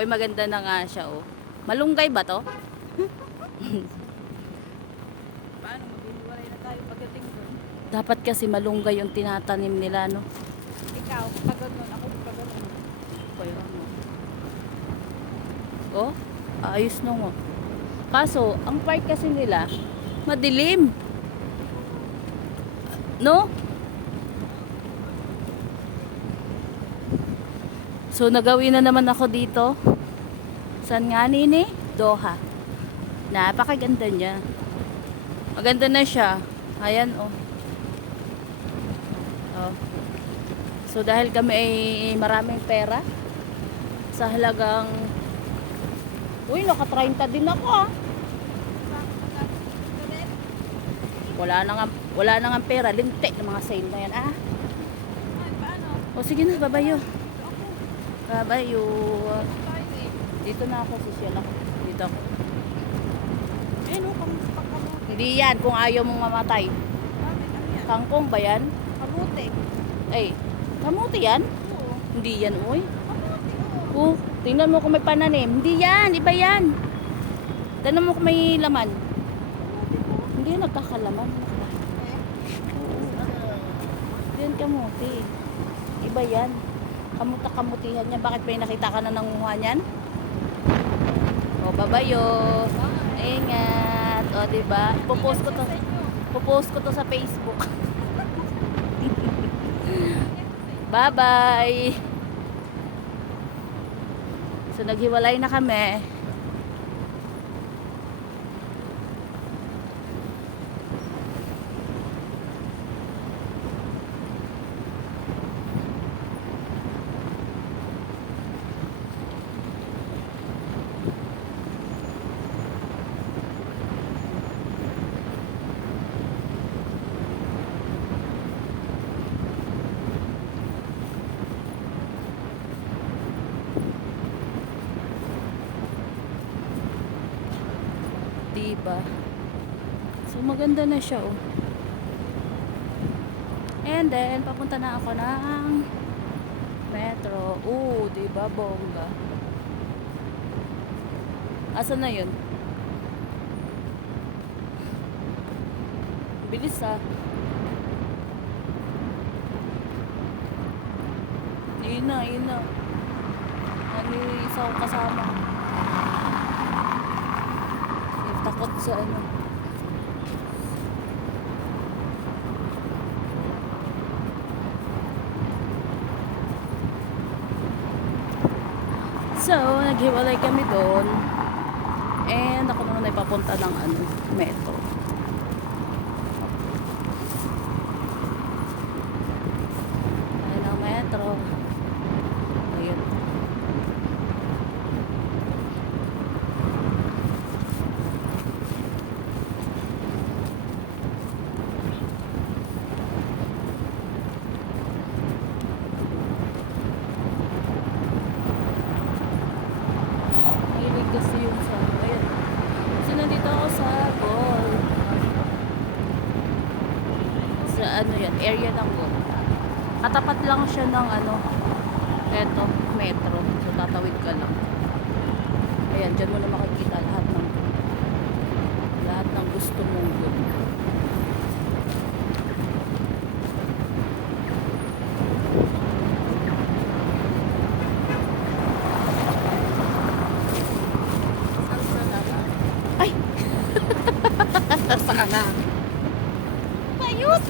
Uy, maganda na nga siya, oh. Malunggay ba to? Paano maghihiwalay na tayo pagdating doon? Dapat kasi malunggay yung tinatanim nila, no? Ikaw, pag ganun, ako pag ganun. Kaya ano. Oh, ayos na nga. Kaso, ang park kasi nila, madilim. No? So, nagawin na naman ako dito. Saan nga nini? Doha. Napakaganda niya. Maganda na siya. Ayan, oh. Oh. So, dahil kami ay maraming pera, sa halagang, uy, naka-30 din ako, ah. Wala na nga pera. Lintik ng mga sale na yan, ah. Ay, paano? O, sige na, babayo. Babayo. Tayo eh. Dito na ako, social ako. Dito ako. Ayun o, kamusta ka mo? Hindi yan, kung ayaw mong mamatay. Bakit? Ano yan? Kangkong ba yan? Kamuti. Ay, kamuti yan? Oo. Hindi yan, uy. Kamuti, oo. Tingnan mo kung may pananim. Hindi yan, iba yan. Tingnan mo kung may laman. Kamuti po. Hindi yan nagkakalaman. Eh? Hindi yan kamuti. Iba yan. Kamuta-kamutihan yan. Bakit may nakita ka na nanguha niyan? O, babayo. Ingat. O, diba? Pupost ko to. Pupost ko to sa Facebook. Bye-bye. So, naghiwalay na kami. Diba? So, maganda na siya, oh. And then, papunta na ako ng metro. Diba, bongga. Asan na yun? Bilis, ah. Yun na. Ano yung isa kong kasama? Takot sa ano. So, naghiwalay kami doon. And ako naman ay papunta ng ano, metro. Ayun ang metro. Ayun. Kasi yung sa ayun. So nandito ako sa Gol. Sa ano yan, area ng Gol. Katapat lang siya ng ano, eto, metro. So tatawid ka lang. Ayan, dyan mo na makikita lahat ng gusto mong Gol. Saan na? Ayos!